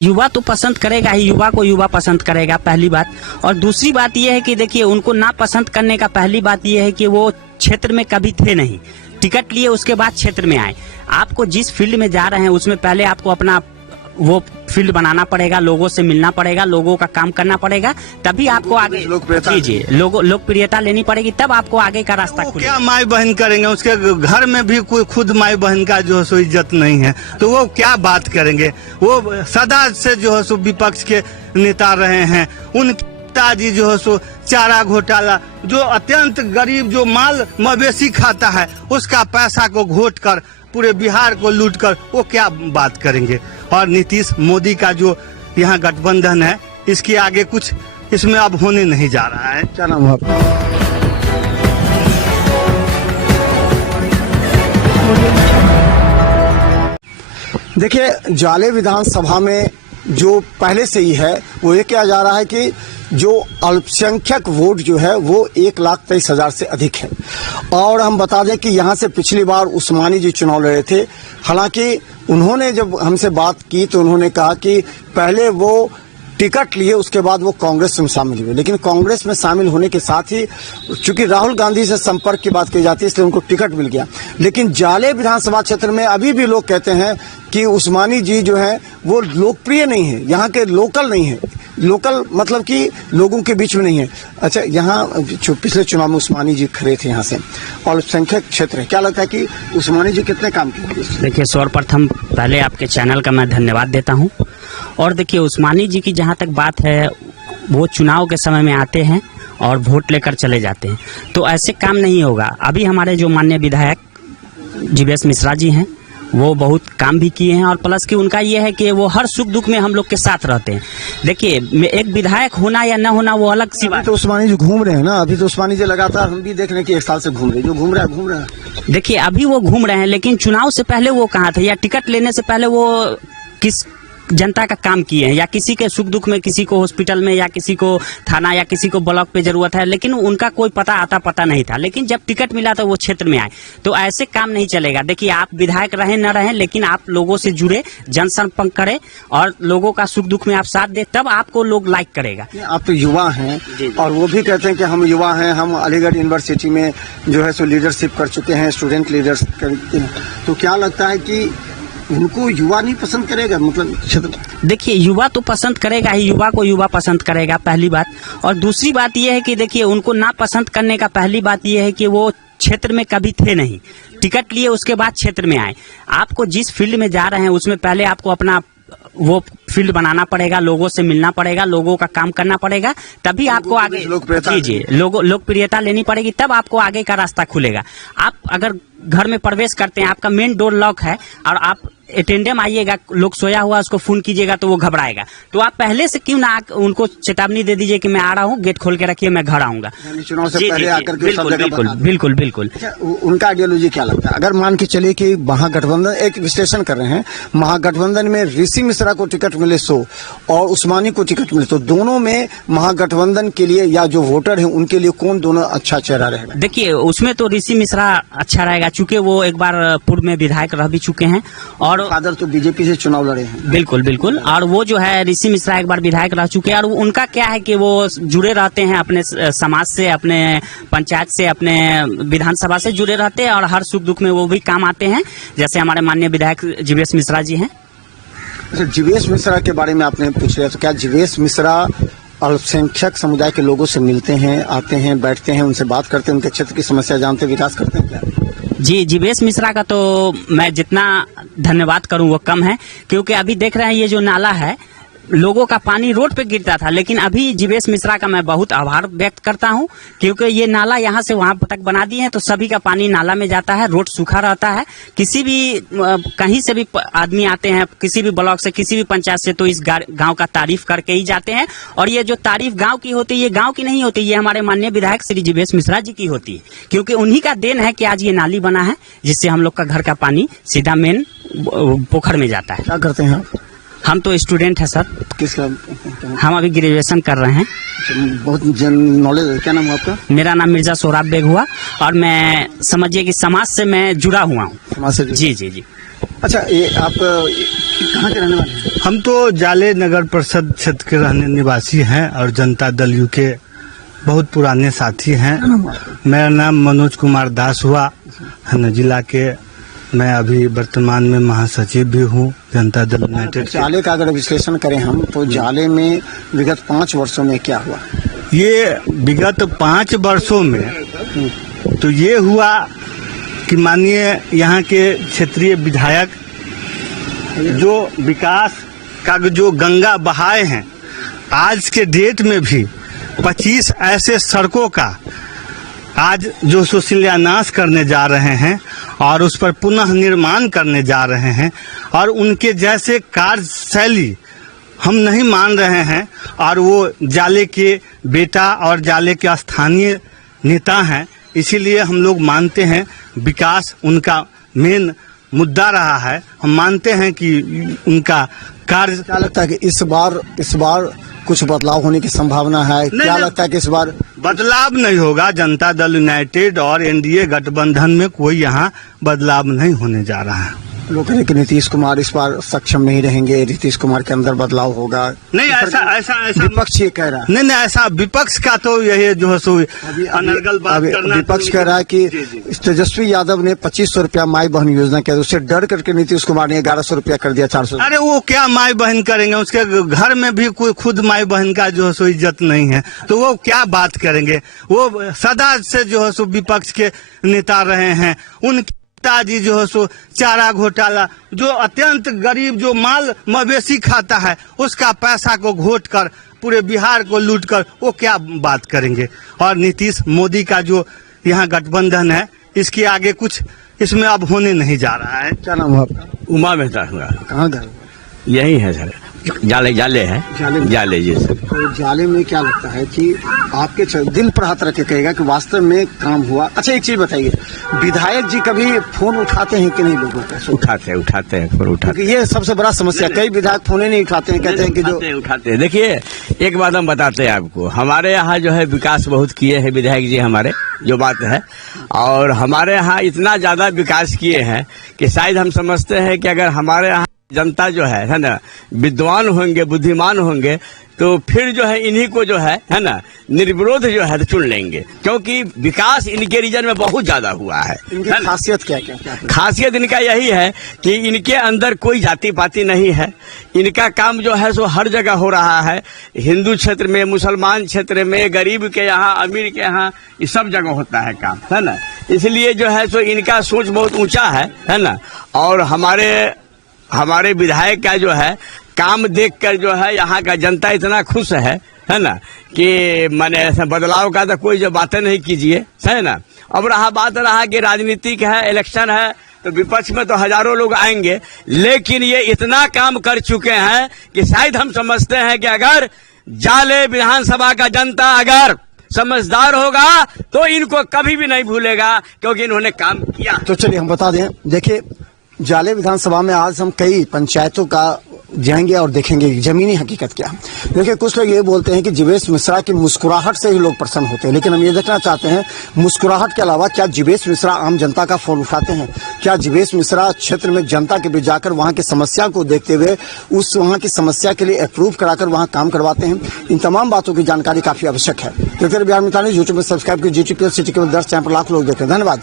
युवा तो पसंद करेगा ही, युवा को युवा पसंद करेगा, पहली बात। और दूसरी बात यह है कि देखिए, उनको ना पसंद करने का पहली बात यह है कि वो क्षेत्र में कभी थे नहीं, टिकट लिए उसके बाद क्षेत्र में आए। आपको जिस फील्ड में जा रहे हैं उसमें पहले आपको अपना वो फील्ड बनाना पड़ेगा, लोगों से मिलना पड़ेगा, लोगों का काम करना पड़ेगा, तभी आपको आगे लोकप्रियता लेनी पड़ेगी, तब आपको आगे का रास्ता खुलेगा। क्या माई बहन करेंगे, उसके घर में भी कोई खुद माई बहन का जो है सो इज्जत नहीं है, तो वो क्या बात करेंगे। वो सदा से जो है सो विपक्ष के नेता रहे हैं। उनके पिताजी जो है सो चारा घोटाला, जो अत्यंत गरीब जो माल मवेशी खाता है उसका पैसा को घोट कर पूरे बिहार को लूट कर वो क्या बात करेंगे। और नीतीश मोदी का जो यहाँ गठबंधन है, इसके आगे कुछ इसमें अब होने नहीं जा रहा है। क्या नाम है आपका? देखिए, जाले विधानसभा में जो पहले से ही है वो ये किया जा रहा है कि जो अल्पसंख्यक वोट जो है वो 1,23,000 से अधिक है। और हम बता दें कि यहाँ से पिछली बार उस्मानी जी चुनाव लड़े थे। हालांकि उन्होंने जब हमसे बात की तो उन्होंने कहा कि पहले वो टिकट लिए, उसके बाद वो कांग्रेस में शामिल हुए, लेकिन कांग्रेस में शामिल होने के साथ ही चूंकि राहुल गांधी से संपर्क की बात की जाती है इसलिए उनको टिकट मिल गया। लेकिन जाले विधानसभा क्षेत्र में अभी भी लोग कहते हैं कि उस्मानी जी जो है वो लोकप्रिय नहीं है, यहाँ के लोकल नहीं है। लोकल मतलब कि लोगों के बीच में नहीं है। अच्छा, यहाँ पिछले चुनाव में उस्मानी जी खड़े थे यहाँ से, और अल्पसंख्यक क्षेत्र है, क्या लगता है कि उस्मानी जी कितने काम किए? देखिए, सर्वप्रथम पहले आपके चैनल का मैं धन्यवाद देता हूँ। और देखिए, उस्मानी जी की जहाँ तक बात है, वो चुनाव के समय में आते हैं और वोट लेकर चले जाते हैं, तो ऐसे काम नहीं होगा। अभी हमारे जो माननीय विधायक जीवेश मिश्रा जी हैं, वो बहुत काम भी किए हैं, और प्लस कि उनका ये है कि वो हर सुख दुख में हम लोग के साथ रहते हैं। देखिए, एक विधायक होना या न होना वो अलग सी बात। तो उस्मानी जी घूम रहे हैं ना, अभी तो उस्मानी जी लगातार हम भी देख रहे हैं कि 1 साल से घूम रहे हैं, जो घूम रहा है। देखिए, अभी वो घूम रहे हैं, लेकिन चुनाव से पहले वो कहाँ थे, या टिकट लेने से पहले वो किस जनता का काम किए हैं, या किसी के सुख दुख में, किसी को हॉस्पिटल में, या किसी को थाना, या किसी को ब्लॉक पे जरूरत है, लेकिन उनका कोई पता नहीं था। लेकिन जब टिकट मिला तो वो क्षेत्र में आए, तो ऐसे काम नहीं चलेगा। देखिए, आप विधायक रहे न रहे, लेकिन आप लोगों से जुड़े, जनसंपर्क करें और लोगों का सुख दुख में आप साथ दे, तब आपको लोग लाइक करेगा। आप तो युवा हैं, और वो भी कहते हैं कि हम युवा हैं, हम अलीगढ़ यूनिवर्सिटी में जो है सो लीडरशिप कर चुके हैं, स्टूडेंट लीडर्स करते हैं, तो क्या लगता है कि उनको युवा नहीं पसंद करेगा? मतलब देखिए, युवा तो पसंद करेगा ही, युवा को युवा पसंद करेगा, पहली बात। और दूसरी बात यह है कि देखिए, उनको ना पसंद करने का पहली बात यह है कि वो क्षेत्र में कभी थे नहीं, टिकट लिए उसके बाद क्षेत्र में आए। आपको जिस फील्ड में जा रहे हैं उसमें पहले आपको अपना वो फील्ड बनाना पड़ेगा, लोगों से मिलना पड़ेगा, लोगों का काम करना पड़ेगा, तभी आपको आगे लोकप्रियता लेनी पड़ेगी, तब आपको आगे का रास्ता खुलेगा। आप अगर घर में प्रवेश करते हैं, आपका मेन डोर लॉक है और आप अटेंडेंट आइएगा, लोग सोया हुआ उसको फोन कीजिएगा तो वो घबराएगा, तो आप पहले से क्यों ना उनको चेतावनी दे दीजिए कि मैं आ रहा हूँ, गेट खोल के रखिए, मैं घर आऊंगा। चुनाव से पहले आकर के सब जगह बिल्कुल। उनका आइडियोलॉजी क्या लगता है? अगर मान के चलिए कि महागठबंधन एक विश्लेषण कर रहे हैं, महागठबंधन में ऋषि मिश्रा को टिकट मिले 100 और उस्मानी को टिकट मिले, तो दोनों में महागठबंधन के लिए या जो वोटर है उनके लिए कौन दोनों अच्छा चेहरा रहेगा? देखिए, उसमें तो ऋषि मिश्रा अच्छा रहेगा, चूंकि वो एक बार पूर्व में विधायक रह भी चुके हैं, और फादर तो बीजेपी से चुनाव लड़े हैं। बिल्कुल। और वो जो है ऋषि मिश्रा एक बार विधायक रह चुके हैं, और उनका क्या है कि वो जुड़े रहते हैं अपने समाज से, अपने पंचायत से, अपने विधानसभा से जुड़े रहते हैं, और हर सुख दुख में वो भी काम आते हैं, जैसे हमारे माननीय विधायक जीवेश मिश्रा जी हैं। अच्छा, जीवेश मिश्रा के बारे में आपने पूछ लिया, तो क्या जीवेश मिश्रा अल्पसंख्यक समुदाय के लोगों से मिलते हैं, आते हैं, बैठते हैं, उनसे बात करते हैं, उनके क्षेत्र की समस्या जानते, विकास करते हैं क्या? जी, जीवेश मिश्रा का तो मैं जितना धन्यवाद करूं वो कम है, क्योंकि अभी देख रहे हैं ये जो नाला है, लोगों का पानी रोड पे गिरता था, लेकिन अभी जीवेश मिश्रा का मैं बहुत आभार व्यक्त करता हूं, क्योंकि ये नाला यहाँ से वहां तक बना दिए हैं, तो सभी का पानी नाला में जाता है, रोड सूखा रहता है। किसी भी कहीं से भी आदमी आते हैं, किसी भी ब्लॉक से, किसी भी पंचायत से, तो इस गांव का तारीफ करके ही जाते हैं। और ये जो तारीफ गांव की होती है, ये गांव की नहीं होती, ये हमारे माननीय विधायक श्री जीवेश मिश्रा जी की होती है, क्योंकि उन्हीं का देन है कि आज ये नाली बना है, जिससे हम लोग का घर का पानी सीधा मेन पोखर में जाता है। क्या करते हैं आप? हम तो स्टूडेंट हैं सर। किसका? हम अभी ग्रेजुएशन कर रहे हैं। बहुत नॉलेज है। क्या नाम है आपका? मेरा नाम मिर्जा सोहराब बेग हुआ, और मैं समझिए कि समाज से मैं जुड़ा हुआ हूँ। समाज से? जी। अच्छा, ये आप कहाँ के रहने वाले हैं? हम तो जाले नगर परिषद क्षेत्र के रहने निवासी हैं और जनता दल यू के बहुत पुराने साथी हैं। मेरा नाम मनोज कुमार दास हुआ है न, जिला के मैं अभी वर्तमान में महासचिव भी हूँ जनता दल यूनाइटेड। जाले का अगर विश्लेषण करें हम, तो जाले में विगत 5 वर्षों में क्या हुआ? ये विगत 5 वर्षों में तो ये हुआ कि माननीय यहाँ के क्षेत्रीय विधायक जो विकास का जो गंगा बहाए हैं, आज के डेट में भी 25 ऐसे सड़कों का आज जो शिलान्यास करने जा रहे हैं और उस पर पुनः निर्माण करने जा रहे हैं, और उनके जैसे कार्यशैली हम नहीं मान रहे हैं। और वो जाले के बेटा और जाले के स्थानीय नेता हैं, इसीलिए हम लोग मानते हैं विकास उनका मेन मुद्दा रहा है। हम मानते हैं कि उनका कार्य। क्या लगता है कि इस बार कुछ बदलाव होने की संभावना है? क्या लगता है कि इस बार बदलाव नहीं होगा? जनता दल यूनाइटेड और एनडीए गठबंधन में कोई यहाँ बदलाव नहीं होने जा रहा है। लोग कह रहे हैं कि नीतीश कुमार इस बार सक्षम नहीं रहेंगे, नीतीश कुमार के अंदर बदलाव होगा। नहीं, ऐसा विपक्ष ये कह रहा है। नहीं, ऐसा विपक्ष का तो यही जो है सो अनर्गल बात करना। विपक्ष कह रहा है कि तेजस्वी यादव ने 2500 रुपया माई बहन योजना किया, उससे डर करके नीतीश कुमार ने 1100 रुपया कर दिया, 400। अरे वो क्या माई बहन करेंगे? उसके घर में भी कोई खुद माई बहन का जो है सो इज्जत नहीं है, तो वो क्या बात करेंगे? वो सदा से जो है सो विपक्ष के नेता रहे हैं। उनके पिताजी जो है सो चारा घोटाला, जो अत्यंत गरीब जो माल मवेशी खाता है, उसका पैसा को घोट कर पूरे बिहार को लूट कर वो क्या बात करेंगे? और नीतीश मोदी का जो यहाँ गठबंधन है, इसके आगे कुछ इसमें अब होने नहीं जा रहा है। क्या नाम है आपका? उमा मेहता हुआ। कहाँ घर? यही है सर, जाले है। जाले जी सर। तो जाले में क्या लगता है कि आपके दिल पर हाथ रख के कहेगा कि वास्तव में काम हुआ? अच्छा, एक चीज बताइए, विधायक जी कभी फोन उठाते हैं कि नहीं लोगों का? उठाते हैं फोन उठाते। ये सबसे बड़ा समस्या, कई विधायक फोन ही नहीं उठाते हैं, कहते हैं कि जो उठाते हैं। देखिए, एक बात हम बताते हैं आपको, हमारे यहाँ जो है विकास बहुत किए हैं विधायक जी हमारे, जो बात है। और हमारे यहाँ इतना ज्यादा विकास किए हैं कि शायद हम समझते हैं कि अगर हमारे यहाँ जनता जो है ना, विद्वान होंगे, बुद्धिमान होंगे, तो फिर जो है इन्हीं को जो है ना, निर्विरोध जो है चुन लेंगे, क्योंकि विकास इनके रीजन में बहुत ज्यादा हुआ है। इनकी खासियत क्या? खासियत इनका यही है कि इनके अंदर कोई जाति पाति नहीं है। इनका काम जो है सो हर जगह हो रहा है, हिंदू क्षेत्र में, मुसलमान क्षेत्र में, गरीब के यहाँ, अमीर के यहाँ, ये सब जगह होता है काम, है ना। इसलिए जो है सो इनका सोच बहुत ऊंचा है ना। और हमारे विधायक का जो है काम देखकर जो है यहाँ का जनता इतना खुश है ना, कि माने ऐसा बदलाव का तो कोई जो बातें नहीं कीजिए, है ना। अब रहा कि राजनीतिक है, इलेक्शन है, तो विपक्ष में तो हजारों लोग आएंगे, लेकिन ये इतना काम कर चुके हैं कि शायद हम समझते हैं कि अगर जाले विधानसभा का जनता अगर समझदार होगा तो इनको कभी भी नहीं भूलेगा, क्योंकि इन्होंने काम किया। तो चलिए हम बता दें, देखिए जाले विधानसभा में आज हम कई पंचायतों का जाएंगे और देखेंगे जमीनी हकीकत क्या। देखिए, कुछ लोग ये बोलते हैं कि जीवेश मिश्रा की मुस्कुराहट से ही लोग प्रसन्न होते हैं, लेकिन हम ये देखना चाहते हैं मुस्कुराहट के अलावा क्या जीवेश मिश्रा आम जनता का फोन उठाते हैं? क्या जीवेश मिश्रा क्षेत्र में जनता के बीच जाकर वहां की समस्या को देखते हुए उस वहां की समस्या के लिए अप्रूव कराकर वहां काम करवाते हैं? इन तमाम बातों की जानकारी काफी आवश्यक है। तो फिर बिहार मितानी यूट्यूब में सब्सक्राइब कीजिए, GTPL सिटी केवल 10 चैनल पर लाख लोग देखें। धन्यवाद।